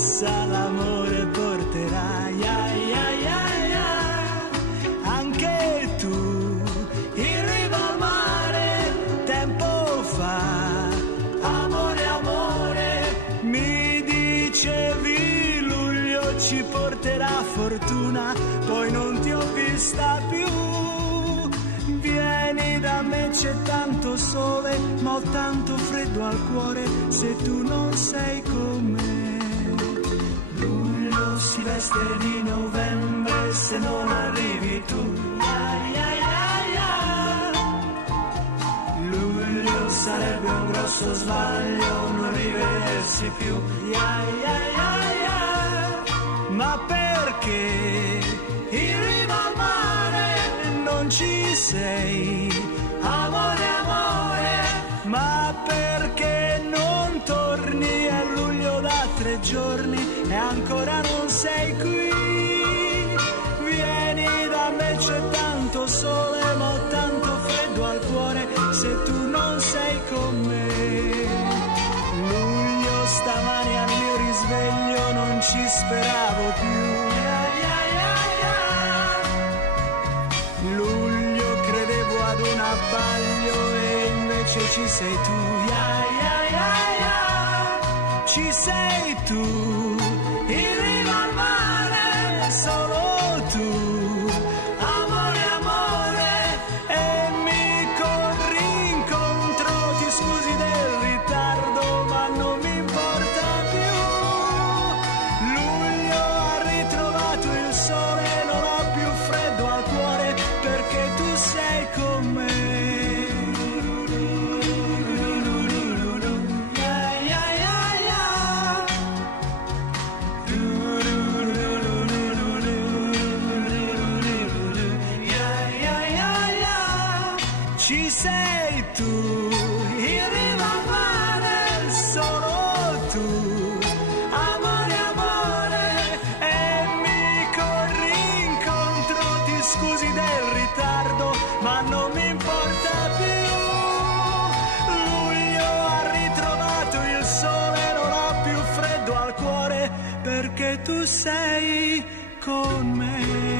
chissà l'amore porterà, anche tu in riva al mare tempo fa, amore, amore, mi dicevi luglio ci porterà fortuna, poi non ti ho vista più. Vieni da me, c'è tanto sole, ma ho tanto freddo al cuore se tu non sei con me. Luglio si veste di novembre se non arrivi tu. Luglio sarebbe un grosso sbaglio non rivedersi più. Ma perché in riva al mare non ci sei, amore, amore, ma perché non torni? È luglio da 3 giorni e ancora non sei qui. Vieni da me, c'è tanto sole, ma ho tanto freddo al cuore se tu non sei con me. Luglio stamani al mio risveglio non ci speravo più. Luglio credevo ad un abbaglio e invece ci sei tu. Ci sei tu, in riva al mare, solo tu, amore, amore, e mi corri incontro, ti scusi del ritardo, ma non mi importa più. Luglio ha ritrovato il sole, non ho più freddo al cuore, perché tu sei con me. Ci sei tu, in riva al mare, solo tu, amore, amore, e mi corri incontro, ti scusi del ritardo, ma non mi importa più. Luglio ha ritrovato il sole, non ho più freddo al cuore, perché tu sei con me.